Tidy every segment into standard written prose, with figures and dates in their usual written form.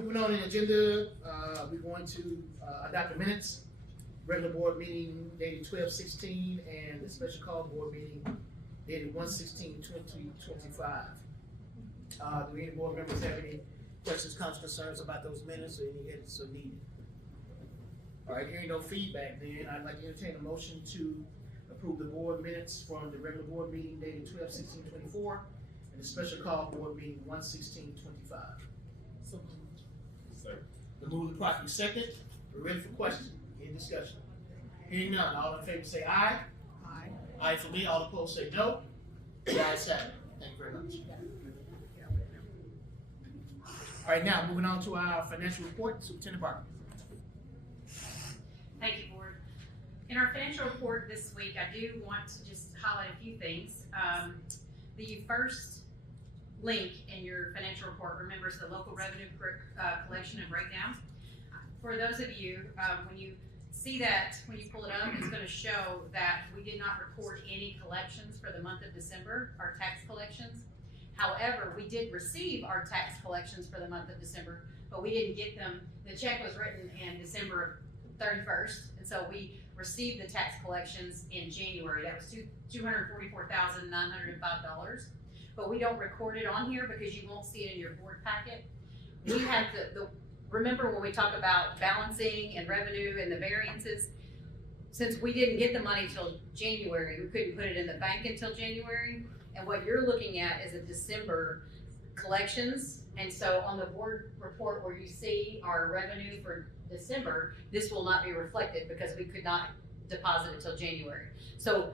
Moving on in the agenda, we're going to adopt the minutes. Regular board meeting dated 12/16 and the special call board meeting dated 1/16/2025. Do any board members have any questions, comments, concerns about those minutes or any edits are needed? All right, hearing no feedback, then I'd like to entertain a motion to approve the board minutes from the regular board meeting dated 12/16/24 and the special call board meeting 1/16/25. The move the properly second. We're ready for questions. Any discussion? Hearing none. All in favor say aye. Aye. Aye for me. All opposed say no. The ayes have it. Thank you very much. All right, now moving on to our financial report. Superintendent Barker. Thank you, Board. In our financial report this week, I do want to just highlight a few things. The first link in your financial report, remember, is the local revenue collection and breakdown. For those of you, when you see that, when you pull it up, it's going to show that we did not record any collections for the month of December, our tax collections. However, we did receive our tax collections for the month of December, but we didn't get them. The check was written in December 31st, and so we received the tax collections in January. That was $244,905. But we don't record it on here because you won't see it in your board packet. We have remember when we talk about balancing and revenue and the variances, since we didn't get the money till January, we couldn't put it in the bank until January. And what you're looking at is a December collections. And so on the board report where you see our revenue for December, this will not be reflected because we could not deposit it till January. So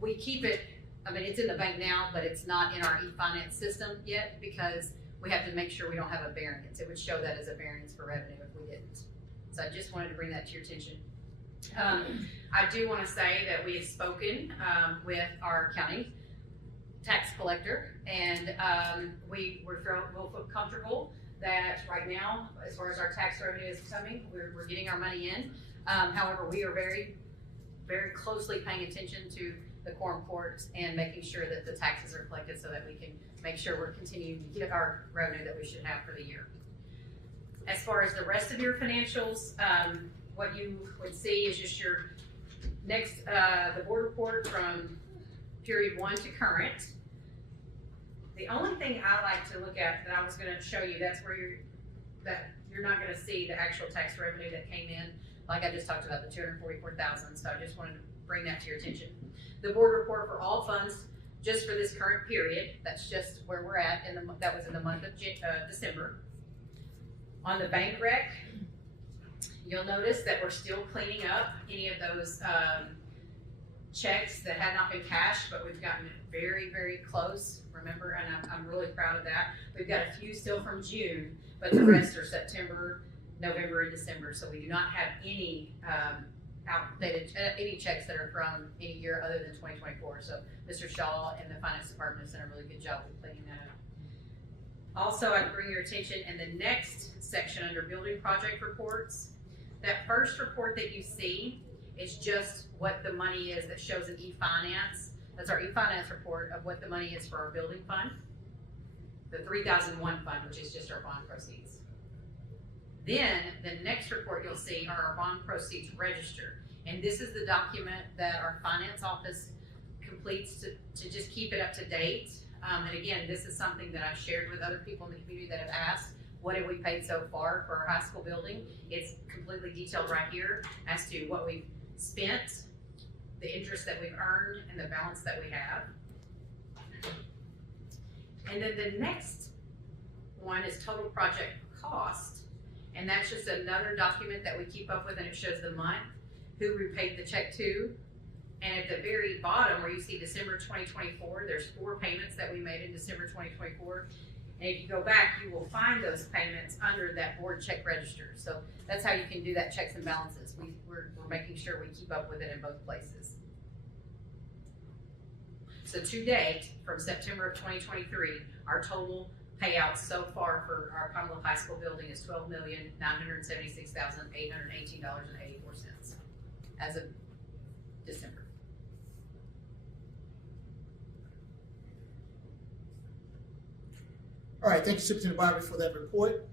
we keep it, I mean, it's in the bank now, but it's not in our e-finance system yet because we have to make sure we don't have a variance. It would show that as a variance for revenue if we didn't. So I just wanted to bring that to your attention. I do want to say that we have spoken with our county tax collector, and we'll feel comfortable that right now, as far as our tax revenue is coming, we're getting our money in. However, we are very, very closely paying attention to the quorum courts and making sure that the taxes are collected so that we can make sure we're continuing to get our revenue that we should have for the year. As far as the rest of your financials, what you would see is just your next, the board report from period 1 to current. The only thing I like to look at that I was going to show you, that's where you're not going to see the actual tax revenue that came in, like I just talked about, the $244,000. So I just wanted to bring that to your attention. The board report for all funds, just for this current period, that's just where we're at, that was in the month of December. On the bank rec, you'll notice that we're still cleaning up any of those checks that had not been cashed, but we've gotten very, very close, remember, and I'm really proud of that. We've got a few still from June, but the rest are September, November, and December, so we do not have any outdated, any checks that are from any year other than 2024. So Mr. Shaw and the finance department has done a really good job with cleaning that up. Also, I'd bring your attention in the next section under building project reports. That first report that you see is just what the money is that shows in e-finance. That's our e-finance report of what the money is for our building fund. The 3001 fund, which is just our bond proceeds. Then the next report you'll see are our bond proceeds register. And this is the document that our finance office completes to just keep it up to date. And again, this is something that I've shared with other people in the community that have asked, what have we paid so far for our high school building? It's completely detailed right here as to what we've spent, the interest that we've earned, and the balance that we have. And then the next one is total project cost. And that's just another document that we keep up with, and it shows the month, who we paid the check to. And at the very bottom where you see December 2024, there's 4 payments that we made in December 2024. And if you go back, you will find those payments under that board check register. So that's how you can do that checks and balances. We're making sure we keep up with it in both places. So to date, from September of 2023, our total payouts so far for our Commonwealth High School building is $12,976,818.84 as of December. All right, thank you, Superintendent Bobby, for that report.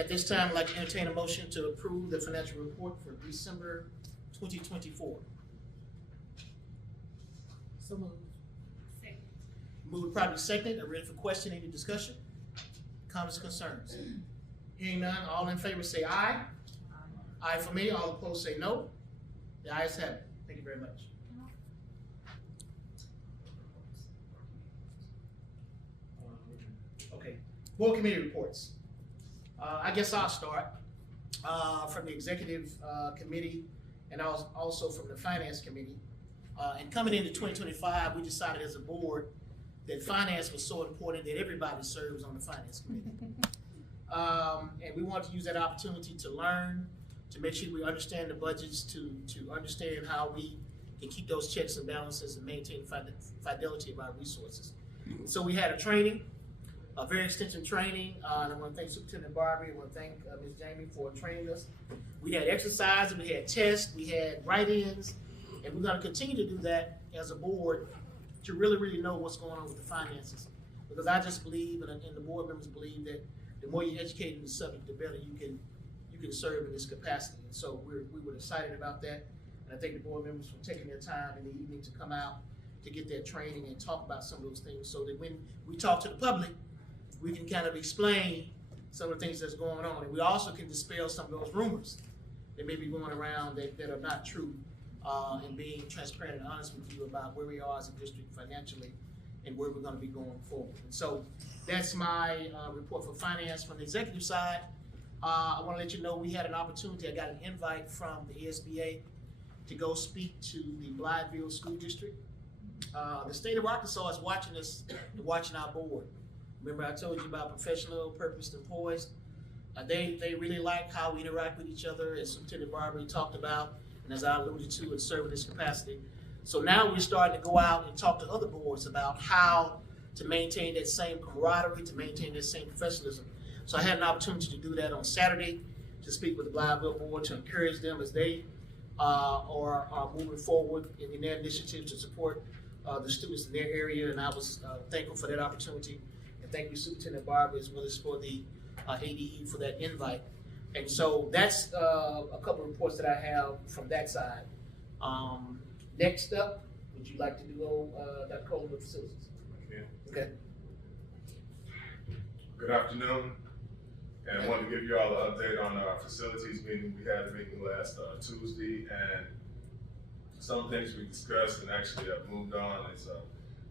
At this time, I'd like to entertain a motion to approve the financial report for December 2024. So moved. Moved properly second, and ready for question, any discussion? Comments, concerns? Hearing none, all in favor say aye. Aye for me, all opposed say no. The ayes have it. Thank you very much. Okay, board committee reports. I guess I'll start from the executive committee and also from the finance committee. And coming into 2025, we decided as a board that finance was so important that everybody serves on the finance committee. And we want to use that opportunity to learn, to make sure we understand the budgets, to understand how we can keep those checks and balances and maintain fidelity of our resources. So we had a training, a very extensive training, and I want to thank Superintendent Barbie, I want to thank Ms. Jamie for training us. We had exercises, we had tests, we had write-ins, and we're going to continue to do that as a board to really know what's going on with the finances. Because I just believe, and the board members believe, that the more you educate in the subject, the better you can serve in this capacity. And so we were excited about that, and I thank the board members for taking their time in the evening to come out to get that training and talk about some of those things, so that when we talk to the public, we can kind of explain some of the things that's going on, and we also can dispel some of those rumors that may be going around that are not true, and being transparent and honest with you about where we are as a district financially and where we're going to be going forward. And so that's my report for finance. From the executive side, I want to let you know we had an opportunity. I got an invite from the ASBA to go speak to the Blytheville School District. The state of Arkansas is watching us and watching our board. Remember I told you about professional, purposed, and poised. They really like how we interact with each other, as Superintendent Barbary talked about, and as I alluded to, in serving this capacity. So now we're starting to go out and talk to other boards about how to maintain that same camaraderie, to maintain that same professionalism. So I had an opportunity to do that on Saturday, to speak with the Blytheville board, to encourage them as they are moving forward in their initiatives to support the students in their area, and I was thankful for that opportunity. And thank you, Superintendent Barbary, as well as for the ADE for that invite. And so that's a couple of reports that I have from that side. Next up, would you like to do Dr. Coleman with facilities? Yeah. Okay. Good afternoon, and I want to give you all an update on our facilities meeting. We had a meeting last Tuesday, and some things we discussed and actually have moved on is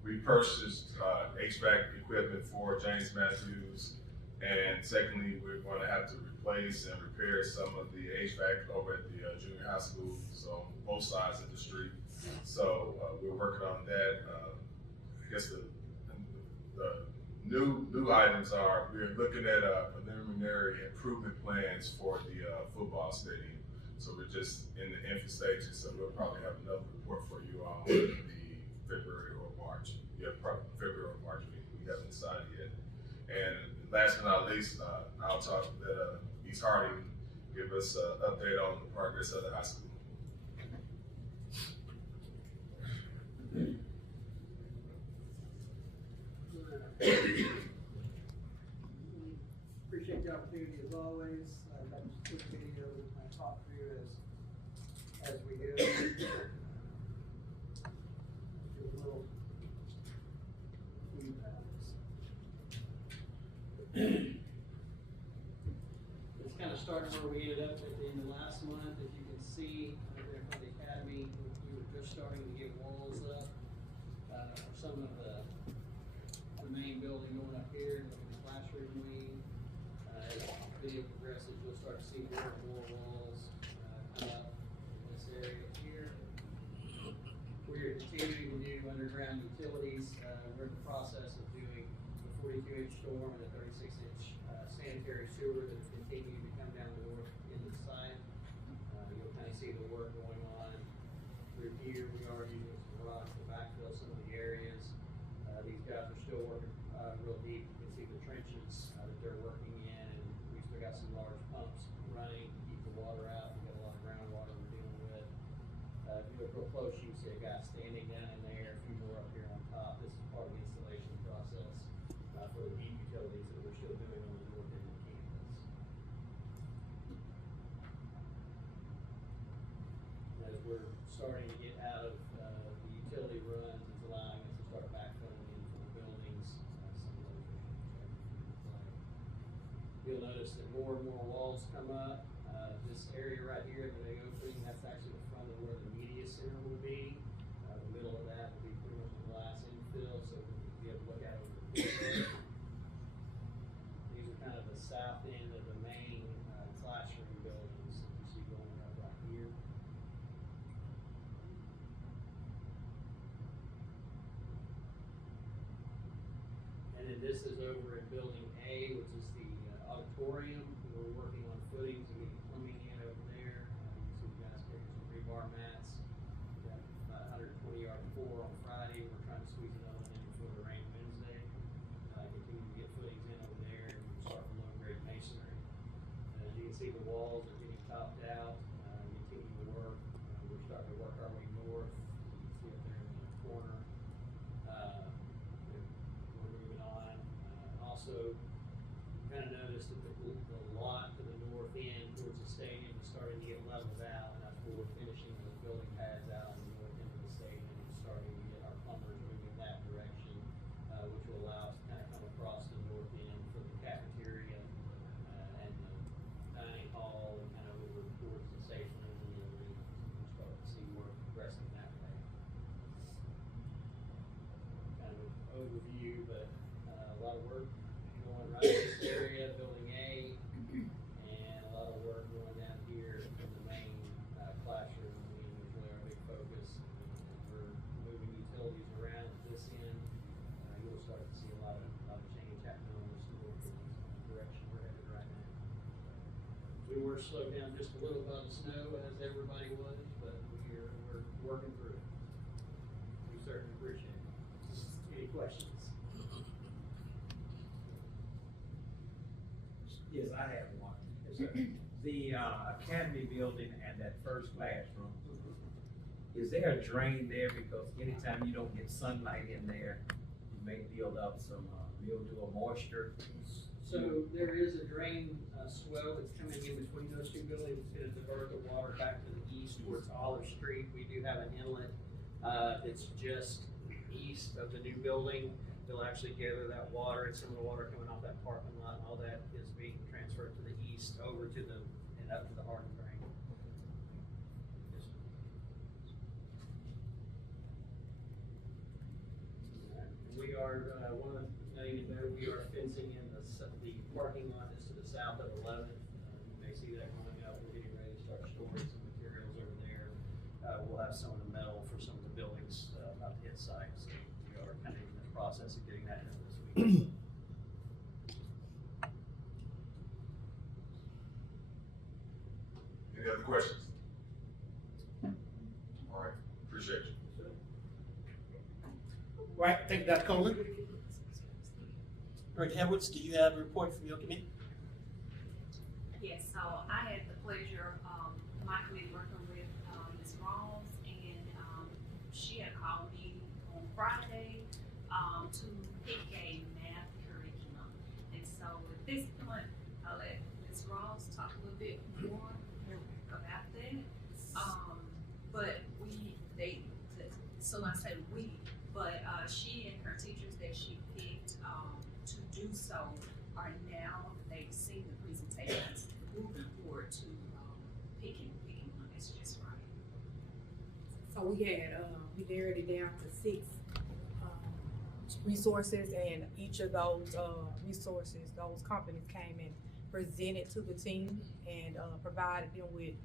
we purchased HVAC equipment for James Matthews, and secondly, we're going to have to replace and repair some of the HVAC over at the junior high school, so both sides of the street. So we're working on that. I guess the new items are, we're looking at preliminary improvement plans for the football stadium. So we're just in the infant stages, so we'll probably have another report for you on the February or March. Yeah, probably February or March meeting. We haven't decided yet. And last but not least, I'll talk that East Harding give us an update on the progress of the high school. Appreciate the opportunity as always. I've got a quick video that I talk through as we go. Do a little feedback. It's kind of starting where we ended up at the end of last month. As you can see, over there from the academy, we were just starting to get walls up. Some of the main building going up here, look at the classroom wing. As the video progresses, you'll start to see more and more walls come up in this area here. We're continuing to do underground utilities. We're in the process of doing the 42-inch storm and the 36-inch sanitary sewer that continue to come down the north end of the site. You'll kind of see the work going on through here. We are using some rock to backfill some of the areas. These guys are still working real deep. You can see the trenches that they're working in, and we still got some large pumps running to keep the water out. We've got a lot of groundwater we're dealing with. If you look real close, you can see a guy standing down in there, a few more up here on top. This is part of the installation process for the heat utilities that we're still doing on the north end of campus. we're starting to get out of, the utility runs, it's allowing us to start backfilling in for the buildings, some of those are starting to come into play. You'll notice that more and more walls come up. This area right here, the big opening, that's actually the front of where the media center will be. The middle of that will be pretty much a glass infill, so we'll be able to look out over the courtyard. These are kind of the south end of the main classroom buildings that you see going up right here. And then this is over in building A, which is the auditorium. We're working on footings and getting plumbing in over there. You can see the guys carrying some rebar mats. We got about 120-yard pour on Friday. We're trying to squeeze another one in before the rain Wednesday. Continue to get footings in over there, and we'll start with low-grade masonry. As you can see, the walls are getting topped out. Continue to work. We're starting to work our way north. You can see up there in the corner. We're moving on. Also, kind of noticed that the lot to the north end towards the stadium is starting to get leveled out, and that's where we're finishing those building pads out on the north end of the stadium and starting to get our plumbers moving that direction, which will allow us to kind of come across the north end for the cafeteria and the dining hall and kind of over towards the station and the arena. We'll start to see more progressing that way. Kind of an overview, but a lot of work going right in this area, building A, and a lot of work going down here in the main classroom, which is really our big focus. We're moving utilities around at this end. You'll start to see a lot of change happening on this north direction we're headed right now. We were slowed down just a little by the snow, as everybody was, but we're working through it. We certainly appreciate it. Any questions? Yes, I have one. Yes, sir. The academy building and that first classroom, is there a drain there? Because anytime you don't get sunlight in there, you may build up some mildew or moisture. So there is a drain swell that's coming in between those two buildings. It's gonna divert the water back to the east towards Olive Street. We do have an inlet that's just east of the new building. They'll actually gather that water, and some of the water coming off that parking lot, and all that is being transferred to the east over to the, and up to the Hardin drain. We are, one of the things to note, we are fencing in the parking lot that's to the south of 11th. You may see that coming up. We're getting ready to start storing some materials over there. We'll have some of the metal for some of the buildings about to hit site. So we are kind of in the process of getting that done this week. Any other questions? All right, appreciate you. Right, thank you, Dr. Coleman. Director Edwards, do you have a report from your committee? Yes, so I had the pleasure of my committee working with Ms. Rawls, and she had called me on Friday to pick a math curriculum. And so at this point, I'll let Ms. Rawls talk a little bit more about that. So I say we, but she and her teachers that she picked to do so are now, they've seen the presentations, moving forward to picking one that's just right. So we had, we narrowed it down to 6 resources, and each of those resources, those companies came and presented to the team and provided them with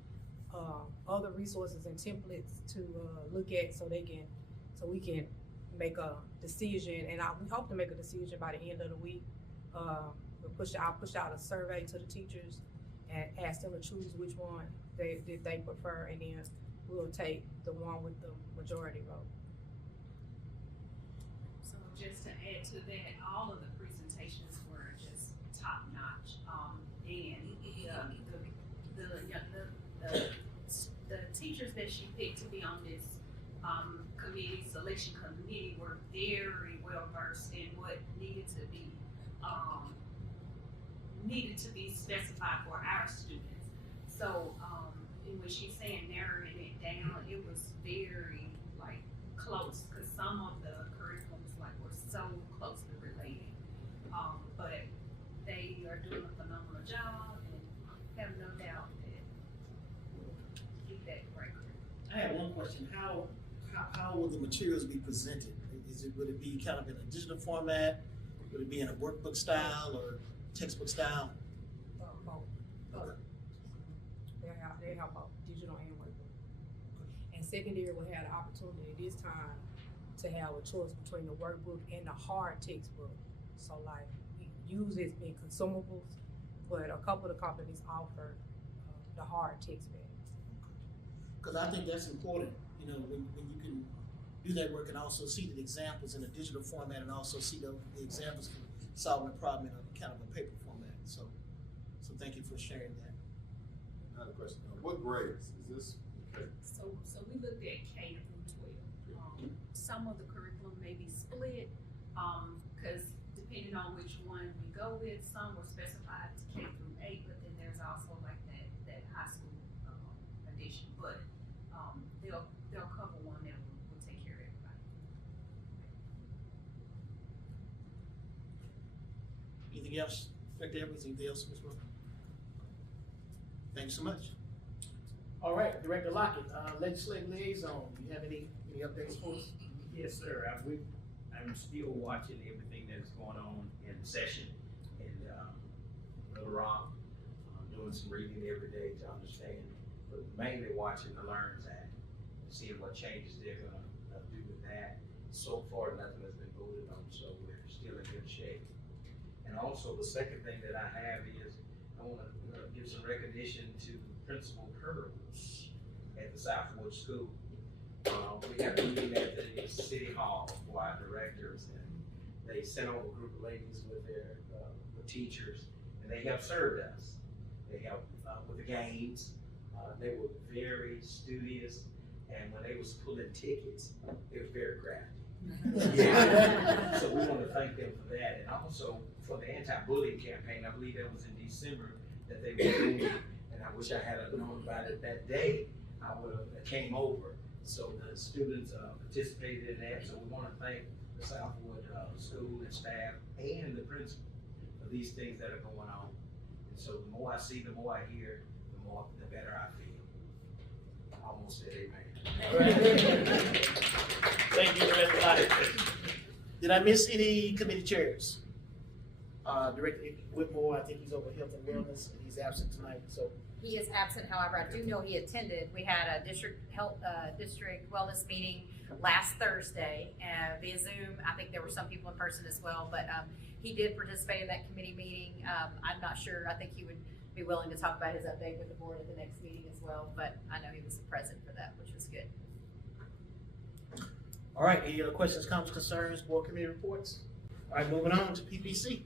other resources and templates to look at so we can make a decision. And we hope to make a decision by the end of the week. I'll push out a survey to the teachers and ask them to choose which one they prefer, and then we'll take the one with the majority vote. So just to add to that, all of the presentations were just top notch. And the teachers that she picked to be on this selection committee were very well versed in what needed to be specified for our students. So and when she's saying narrowing it down, it was very like close, cause some of the curriculums like were so closely related. But they are doing a phenomenal job and have no doubt that we'll get that right. I have one question. How will the materials be presented? Would it be kind of in a digital format? Would it be in a workbook style or textbook style? Both. Okay. They have both digital and workbook. And secondary will have the opportunity this time to have a choice between the workbook and the hard textbook. So like, we use it in consumables, but a couple of companies offer the hard text bags. Because I think that's important, you know, when you can do that work and also see the examples in a digital format and also see the examples for solving a problem in a kind of a paper format. So thank you for sharing that. I have a question. What grades is this? Okay. So we looked at K through 12. Some of the curriculum may be split, cause depending on which one we go with, some were specified to K through 8, but then there's also like that high school, edition, but, they'll cover one that will take care of everybody. Anything else? Director Edwards, anything else, Ms. Rowe? Thank you so much. All right, Director Lockett, legislative liaison, do you have any updates for us? Yes, sir. I'm still watching everything that's going on in session in Little Rock. I'm doing some reading every day to understand, but mainly watching the Learns Act, seeing what changes they're gonna do with that. So far, nothing has been voted on, so we're still in good shape. And also, the second thing that I have is I want to give some recognition to Principal Curls at the Southwood School. We have a meeting at the City Hall for our directors, and they sent over a group of ladies with their with teachers, and they have served us. They helped with the games. They were very studious, and when they was pulling tickets, it was very crafty. Yeah. So we want to thank them for that, and also for the anti-bullying campaign. I believe that was in December that they were doing, and I wish I had known about it that day. I would have came over. So the students participated in that. So we want to thank the Southwood school and staff and the principal for these things that are going on. And so the more I see, the more I hear, the better I feel. I almost said amen. Thank you, Director Lockett. Did I miss any committee chairs? Director Whitmore, I think he's over health and wellness, and he's absent tonight, so. He is absent, however, I do know he attended. We had a district wellness meeting last Thursday via Zoom. I think there were some people in person as well, but he did participate in that committee meeting. I'm not sure, I think he would be willing to talk about his update with the board at the next meeting as well, but I know he was present for that, which was good. All right, any other questions, comments, concerns, board committee reports? All right, moving on to PPC.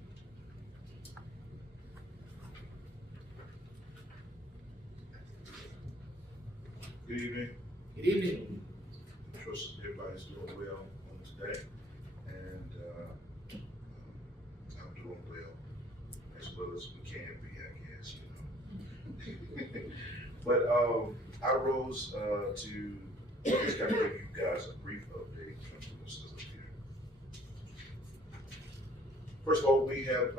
Good evening. Good evening. Trust everybody's doing well on today, and I'm doing well as we can be, I guess, you know. But I rose to just kind of give you guys a brief update from the stuff here. First of all, we have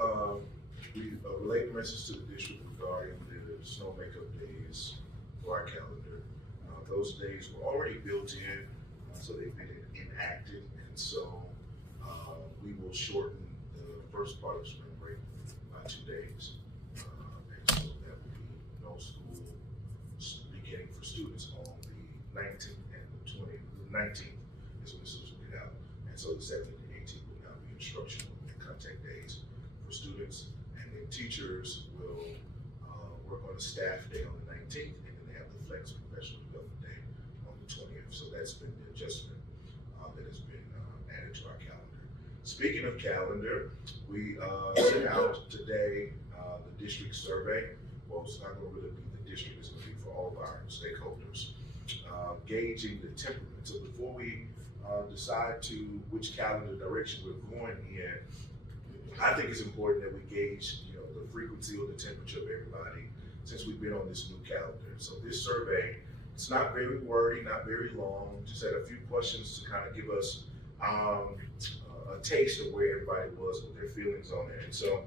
relayed a message to the district regarding the snow makeup days for our calendar. Those days were already built in, so they've been enacted, and so we will shorten the first part of spring break by 2 days. And so that will be no school beginning for students on the 19th and the 20th. The 19th is when the students will get out, and so the 17th and 18th will now be instructional and contact days for students, and then teachers will work on a staff day on the 19th, and then they have the flex professional development day on the 20th. So that's been the adjustment that has been added to our calendar. Speaking of calendar, we sent out today the district survey. Well, it's not going to really be the district, it's going to be for all of our stakeholders, gauging the temperament. So before we decide to which calendar direction we're going in, I think it's important that we gauge, you know, the frequency or the temperature of everybody, since we've been on this new calendar. So this survey, it's not very wordy, not very long, just had a few questions to kind of give us a taste of where everybody was with their feelings on it. And so,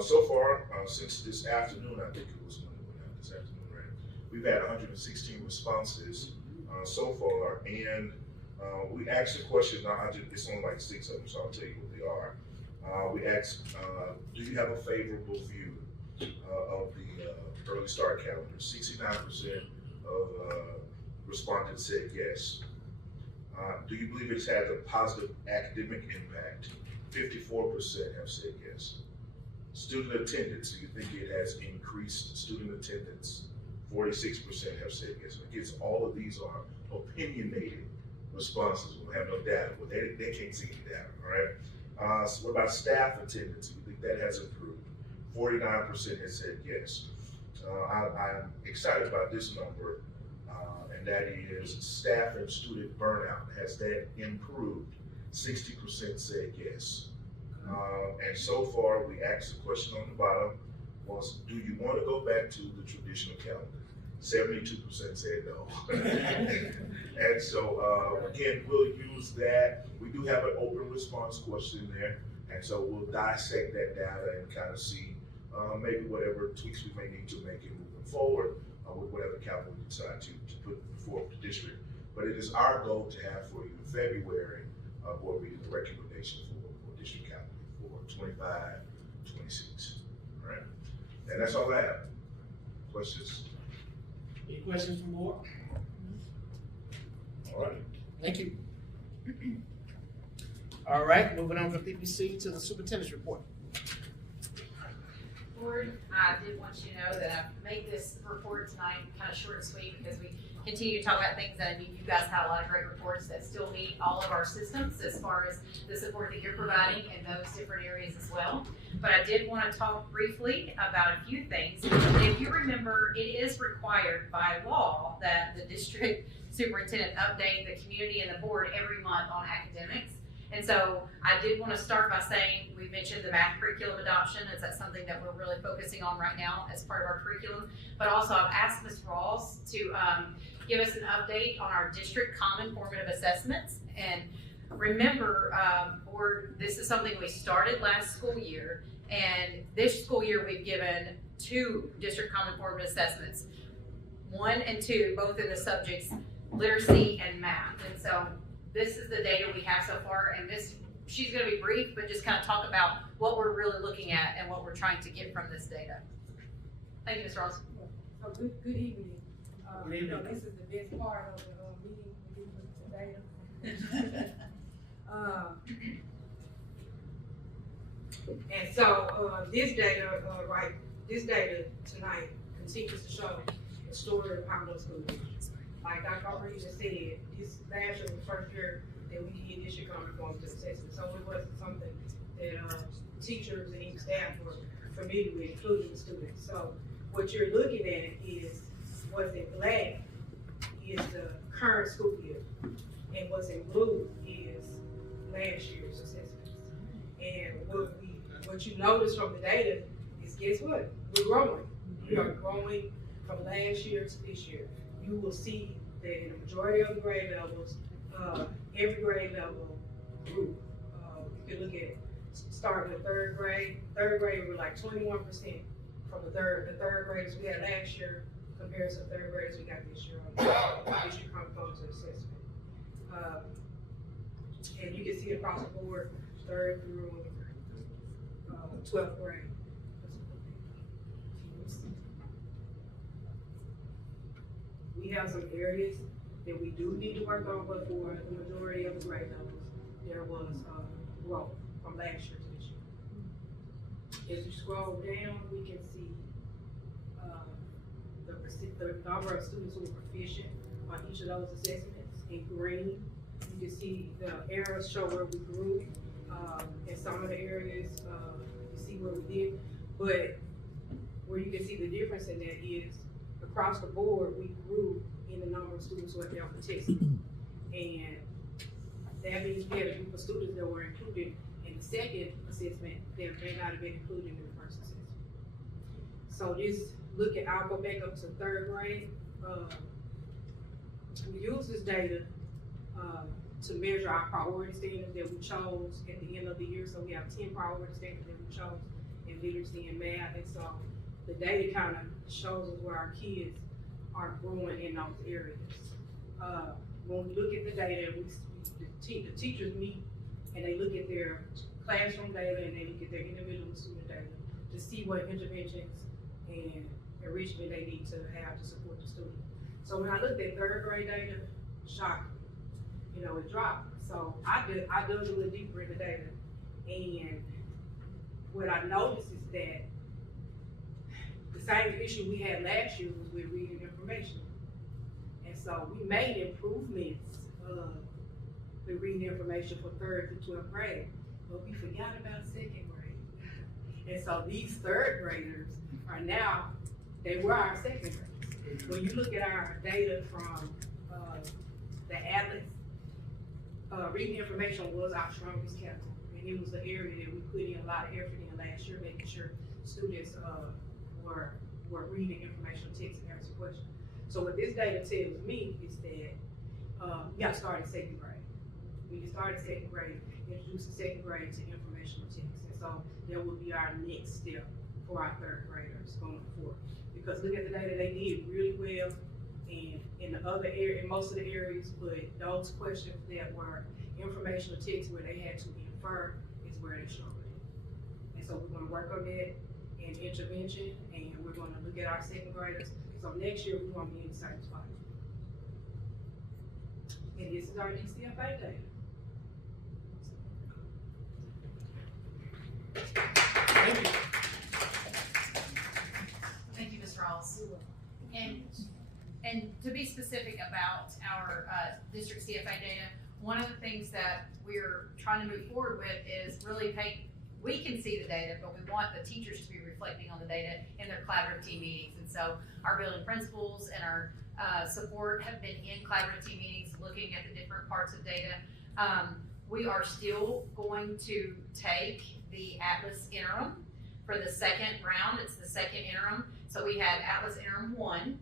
so far, since this afternoon, I think it was when it went out this afternoon, right? We've had 116 responses so far, and we asked a question, it's only like 6 of them, so I'll tell you what they are. We asked, do you have a favorable view of the early start calendar? 69% of respondents said yes. Do you believe it's had a positive academic impact? 54% have said yes. Student attendance, do you think it has increased student attendance? 46% have said yes. I guess all of these are opinionated responses. We have no data. Well, they can't see any data, all right? So what about staff attendance? Do you think that has improved? 49% has said yes. I'm excited about this number, and that is staff and student burnout. Has that improved? 60% said yes. And so far, we asked the question on the bottom was, do you want to go back to the traditional calendar? 72% said no. And so, again, we'll use that. We do have an open response question there. And so we'll dissect that data and kind of see maybe whatever tweaks we may need to make it moving forward with whatever calendar we decide to put before the district. But it is our goal to have for you in February board meeting the recommendation for district calendar for 25, 26. All right. And that's all I have. Questions? Any questions from the board? All right. Thank you. All right, moving on from PPC to the superintendent's report. Board, I did want you to know that I made this report tonight kind of short and sweet because we continue to talk about things that I mean, you guys have a lot of great reports that still meet all of our systems as far as the support that you're providing in those different areas as well. But I did want to talk briefly about a few things. If you remember, it is required by law that the district superintendent update the community and the board every month on academics. And so I did want to start by saying, we mentioned the math curriculum adoption. Is that something that we're really focusing on right now as part of our curriculum? But also I've asked Ms. Rawls to give us an update on our district common formative assessments. And remember, board, this is something we started last school year. And this school year we've given 2 district common formative assessments. 1 and 2, both in the subjects literacy and math. And so this is the data we have so far, and she's going to be brief, but just kind of talk about what we're really looking at and what we're trying to get from this data. Thank you, Ms. Ross. So good evening. Good evening. You know, this is the best part of the meeting, we get the data. And so this data tonight continues to show the story of how much school is. Like Dr. Already just said, this last year was the first year that we did district common formative assessment. So it wasn't something that teachers and staff were familiar with, including the students. So what you're looking at is what's in black is the current school year, and what's in blue is last year's assessments. And what you notice from the data is, guess what? We're growing. We are growing from last year to this year. You will see that in the majority of the grade levels, every grade level grew. You can look at starting with third grade. Third grade were like 21% from the third graders we had last year compared to the third graders we got this year on the district components of assessment. And you can see across the board, 3rd through 12th grade. We have some areas that we do need to work on, but for the majority of the grade levels, there was growth from last year to this year. As you scroll down, we can see the number of students who are proficient on each of those assessments in green. You can see the arrows show where we grew. In some of the areas, you see where we did, but where you can see the difference in that is across the board, we grew in the number of students who have failed the test. And that means we had a group of students that were included in the second assessment that may not have been included in the first assessment. So this I'll go back up to third grade. We use this data, to measure our priority standards that we chose at the end of the year. So we have 10 priority standards that we chose in literacy and math. And so the data kind of shows us where our kids are growing in those areas. When we look at the data, the teachers meet and they look at their classroom data and they look at their individual student data to see what interventions and enrichment they need to have to support the student. So when I looked at third grade data, shocked, it dropped. So I dug a little deeper in the data, and what I noticed is that the same issue we had last year was with reading information. And so we made improvements with reading information for 3rd through 12th grade, but we forgot about 2nd grade. And so these 3rd graders are now, they were our 2nd graders. When you look at our data from the Atlas, reading information was our strongest category. And it was the area that we put in a lot of effort in last year, making sure students were reading informational text and answering questions. So what this data tells me is that we got to start in 2nd grade. When you start in 2nd grade, introduce the 2nd grade to informational text. And so that will be our next step for our 3rd graders going forward. Because look at the data, they did really well in the other area, in most of the areas, but those questions that were informational text where they had to infer is where they struggled. And so we're gonna work on that in intervention, and we're gonna look at our 2nd graders. So next year, we're gonna be in the same spot. And this is our DCFA data. Thank you. Thank you, Ms. Rawls. And to be specific about our district CFA data, one of the things that we're trying to move forward with is really we can see the data, but we want the teachers to be reflecting on the data in their collaborative team meetings. And so our building principals and our support have been in collaborative team meetings looking at the different parts of data. We are still going to take the Atlas interim for the 2nd round. It's the 2nd interim. So we had Atlas interim 1,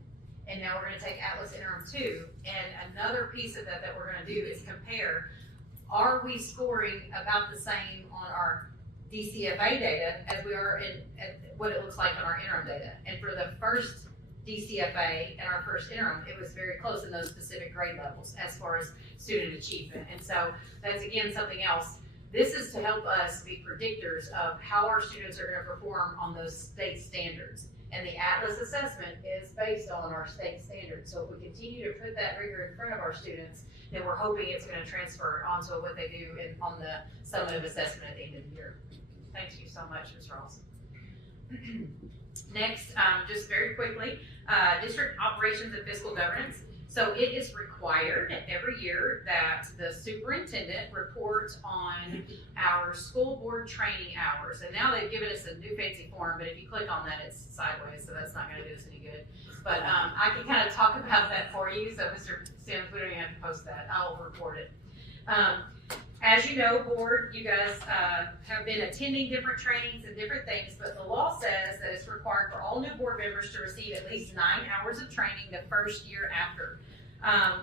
and now we're gonna take Atlas interim 2. And another piece of that we're gonna do is compare, are we scoring about the same on our DCFA data as we are at what it looks like on our interim data? And for the first DCFA and our first interim, it was very close in those specific grade levels as far as student achievement. And so that's again something else. This is to help us be predictors of how our students are gonna perform on those state standards. And the Atlas assessment is based on our state standards. So if we continue to put that rigor in front of our students, then we're hoping it's gonna transfer onto what they do on the summative assessment at the end of the year. Thank you so much, Ms. Ross. Next, just very quickly, district operations and fiscal governance. So it is required every year that the superintendent reports on our school board training hours. And now they've given us a new fancy form, but if you click on that, it's sideways, so that's not gonna do us any good. But I can kind of talk about that for you. So Mr. Sims, we don't even have to post that. I'll report it. As you know, board, you guys have been attending different trainings and different things, but the law says that it's required for all new board members to receive at least 9 hours of training the first year after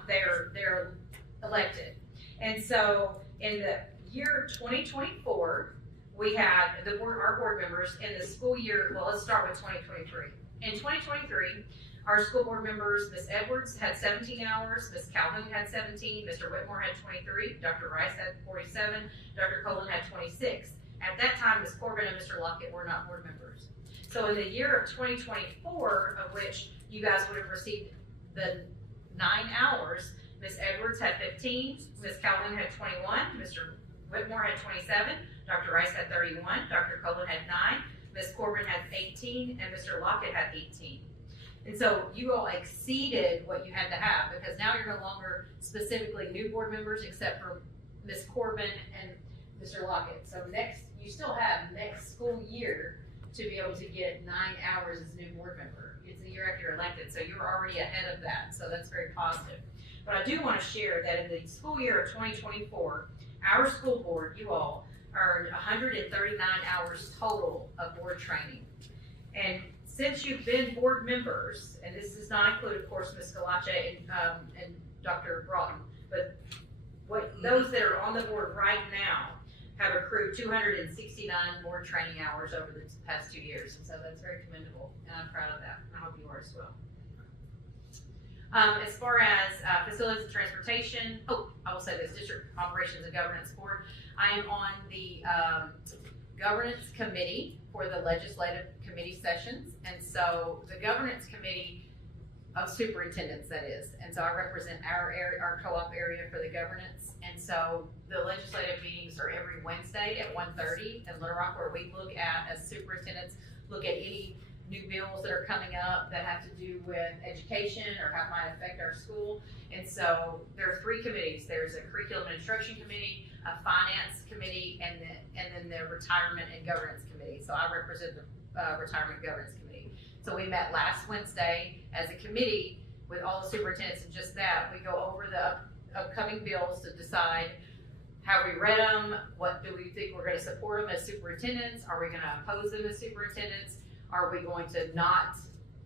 they're elected. And so in the year 2024, we had our board members in the school year, well, let's start with 2023. In 2023, our school board members, Ms. Edwards had 17 hours, Ms. Calhoun had 17, Mr. Whitmore had 23, Dr. Rice had 47, Dr. Colin had 26. At that time, Ms. Corbin and Mr. Lockett were not board members. So in the year of 2024, of which you guys would have received the 9 hours, Ms. Edwards had 15, Ms. Calhoun had 21, Mr. Whitmore had 27, Dr. Rice had 31, Dr. Colin had 9, Ms. Corbin had 18, and Mr. Lockett had 18. And so you all exceeded what you had to have, because now you're no longer specifically new board members except for Ms. Corbin and Mr. Lockett. So you still have next school year to be able to get 9 hours as a new board member. It's the year after you're elected, so you're already ahead of that. So that's very positive. But I do want to share that in the school year of 2024, our school board, you all, earned 139 hours total of board training. And since you've been board members, and this does not include, of course, Ms. Galache and Dr. Broughton, but those that are on the board right now have accrued 269 board training hours over the past 2 years, and so that's very commendable, and I'm proud of that. I hope you are as well. As far as facilities and transportation, I will say this, District Operations and Governance Board, I am on the governance committee for the legislative committee sessions, and so the governance committee of superintendents, that is, and so I represent our area, our co-op area for the governance, and so the legislative meetings are every Wednesday at 1:30 in Little Rock, where we look at, as superintendents, look at any new bills that are coming up that have to do with education or how it might affect our school. And so there are 3 committees. There's a curriculum and instruction committee, a finance committee, and then the retirement and governance committee. So I represent the retirement governance committee. So we met last Wednesday as a committee with all the superintendents, and just that, we go over the upcoming bills to decide how we read them, what do we think we're gonna support them as superintendents, are we gonna oppose them as superintendents, are we going to not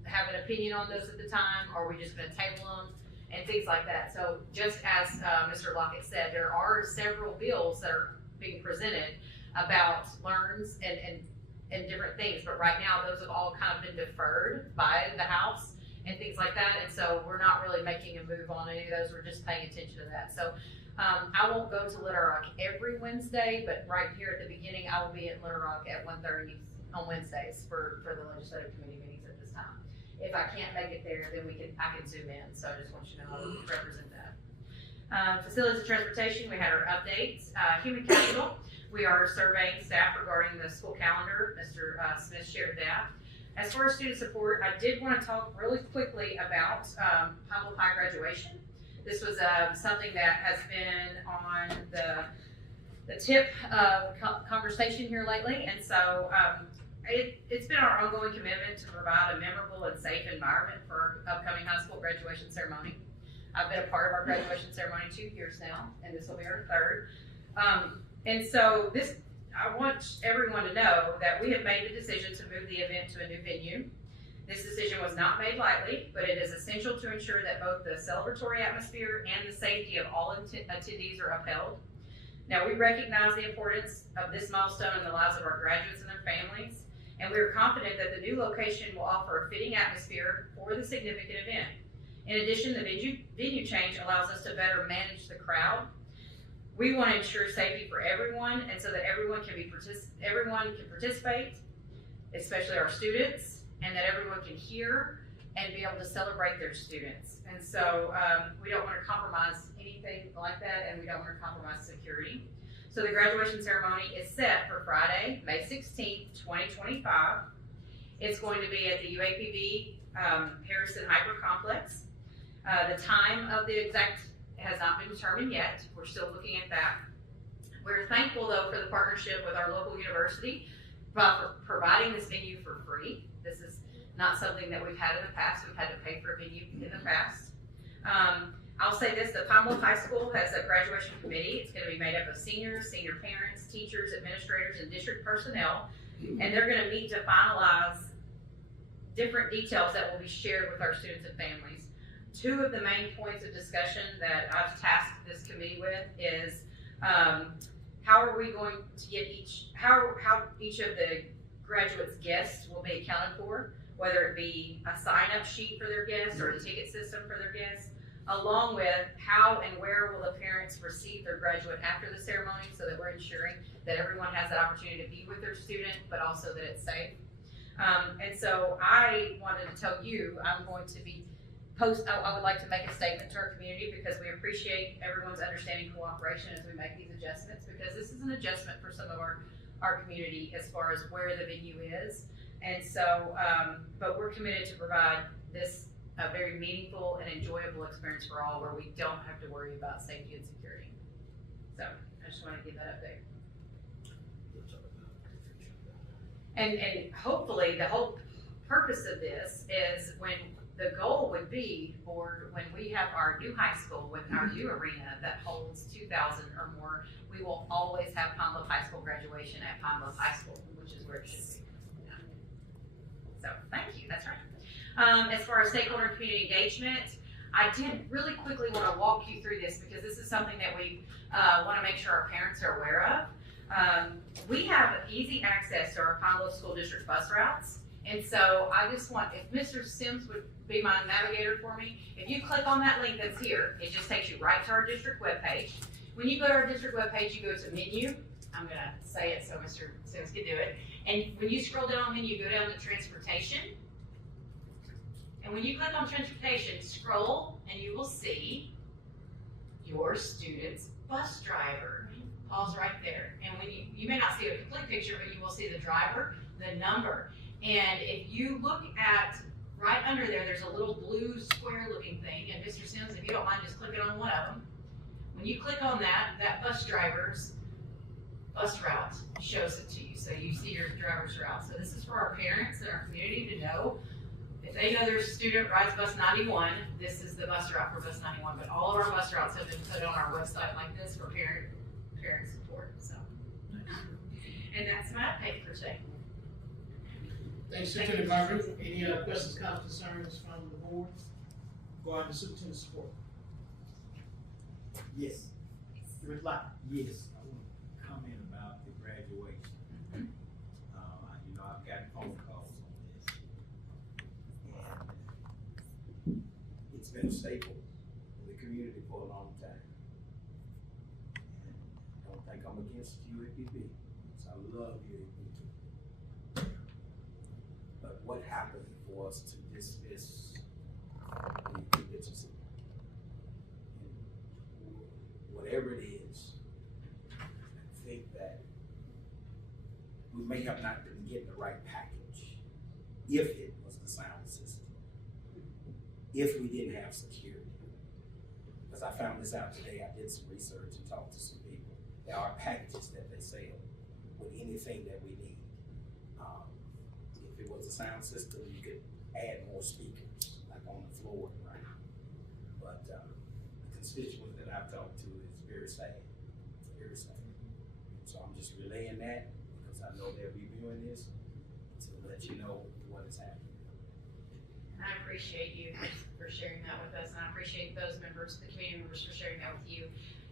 have an opinion on those at the time? Are we just gonna table them? And things like that. So just as Mr. Lockett said, there are several bills that are being presented about LEARNs and different things. But right now, those have all kind of been deferred by the House and things like that. And so we're not really making a move on any of those. We're just paying attention to that. So I won't go to Little Rock every Wednesday, but right here at the beginning, I will be at Little Rock at 1:30 on Wednesdays for the legislative committee meetings at this time. If I can't make it there, then I can zoom in. So I just want you to know I will represent that. Facilities and transportation, we had our updates. Human capital, we are surveying staff regarding the school calendar. Mr. Smith shared that. As far as student support, I did want to talk really quickly about Humble Pie graduation. This was something that has been on the tip of conversation here lately, and so it's been our ongoing commitment to provide a memorable and safe environment for our upcoming high school graduation ceremony. I've been a part of our graduation ceremony 2 years now, and this will be our 3rd. And so I want everyone to know that we have made the decision to move the event to a new venue. This decision was not made lightly, but it is essential to ensure that both the celebratory atmosphere and the safety of all attendees are upheld. Now, we recognize the importance of this milestone in the lives of our graduates and their families, and we are confident that the new location will offer a fitting atmosphere for the significant event. In addition, the venue change allows us to better manage the crowd. We want to ensure safety for everyone, and so that everyone can participate, especially our students, and that everyone can hear and be able to celebrate their students. And so we don't want to compromise anything like that, and we don't want to compromise security. So the graduation ceremony is set for Friday, May 16th, 2025. It's going to be at the UAPB Harrison Hyper Complex. The time of the exact has not been determined yet. We're still looking at that. We're thankful, though, for the partnership with our local university for providing this venue for free. This is not something that we've had in the past. We've had to pay for a venue in the past. I'll say this, the Pine Bluff High School has a graduation committee. It's going to be made up of seniors, senior parents, teachers, administrators, and district personnel. And they're going to meet to finalize different details that will be shared with our students and families. 2 of the main points of discussion that I've tasked this committee with is how are we going to get how each of the graduates' guests will be accounted for, whether it be a sign-up sheet for their guests or a ticket system for their guests, along with how and where will the parents receive their graduate after the ceremony, so that we're ensuring that everyone has that opportunity to be with their student, but also that it's safe. And so I wanted to tell you, I'm going to be I would like to make a statement to our community, because we appreciate everyone's understanding cooperation as we make these adjustments, because this is an adjustment for some of our community as far as where the venue is. And so, but we're committed to provide this a very meaningful and enjoyable experience for all, where we don't have to worry about safety and security. So I just want to give that update. And hopefully the whole purpose of this is when the goal would be for when we have our new high school with our new arena that holds 2,000 or more, we will always have Pine Bluff High School graduation at Pine Bluff High School, which is where it should be. Yeah. So, thank you, that's right. As far as stakeholder and community engagement, I did really quickly want to walk you through this because this is something that we want to make sure our parents are aware of. We have easy access to our Pine Bluff School District bus routes. And so I just want, if Mr. Sims would be my navigator for me, if you click on that link that's here, it just takes you right to our district webpage. When you go to our district webpage, you go to menu. I'm gonna say it so Mr. Sims can do it. And when you scroll down on menu, go down to transportation. And when you click on transportation, scroll and you will see your student's bus driver. Pause right there. And when you may not see a complete picture, but you will see the driver, the number. And if you look at right under there, there's a little blue square looking thing. And Mr. Sims, if you don't mind just clicking on one of them. When you click on that bus driver's bus route shows it to you. So you see your driver's route. So this is for our parents and our community to know. If they know their student rides bus 91, this is the bus route for bus 91. But all of our bus routes have been put on our website like this for parent support. So, and that's my update for today. Thanks, Superintendent Margaret. Any other questions, comments, concerns from the board? Go on to superintendent's report. Yes. Reply. Yes, I want to comment about the graduation. You know, I've gotten phone calls on this. And it's been a staple in the community for a long time. And I don't think I'm against UAPB, so I love UAPB. But what happened for us to dismiss the religious? Whatever it is, I think that we may have not been getting the right package if it was the sound system, if we didn't have security. Because I found this out today, I did some research and talked to some people. There are packages that they sell with anything that we need. If it was a sound system, you could add more speakers, like on the floor, right? But the constituents that I've talked to is very sad, very sad. So I'm just relaying that because I know they're reviewing this to let you know what is happening. I appreciate you for sharing that with us, and I appreciate those members, the community members, for sharing that with you.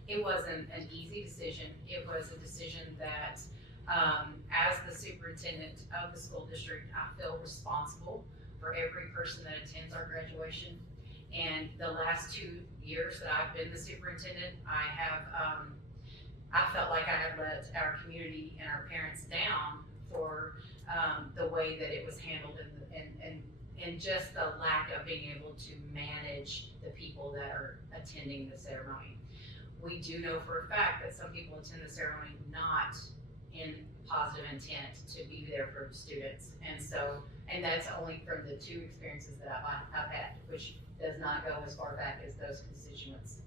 It wasn't an easy decision. It was a decision that, as the superintendent of the school district, I feel responsible for every person that attends our graduation. And the last 2 years that I've been the superintendent, I felt like I had let our community and our parents down for the way that it was handled and just the lack of being able to manage the people that are attending the ceremony. We do know for a fact that some people attend the ceremony not in positive intent to be there for the students. And that's only from the 2 experiences that I've had, which does not go as far back as those constituents.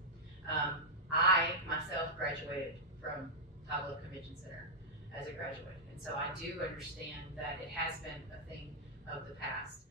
I myself graduated from Pablo Convention Center as a graduate. And so I do understand that it has been a thing of the past.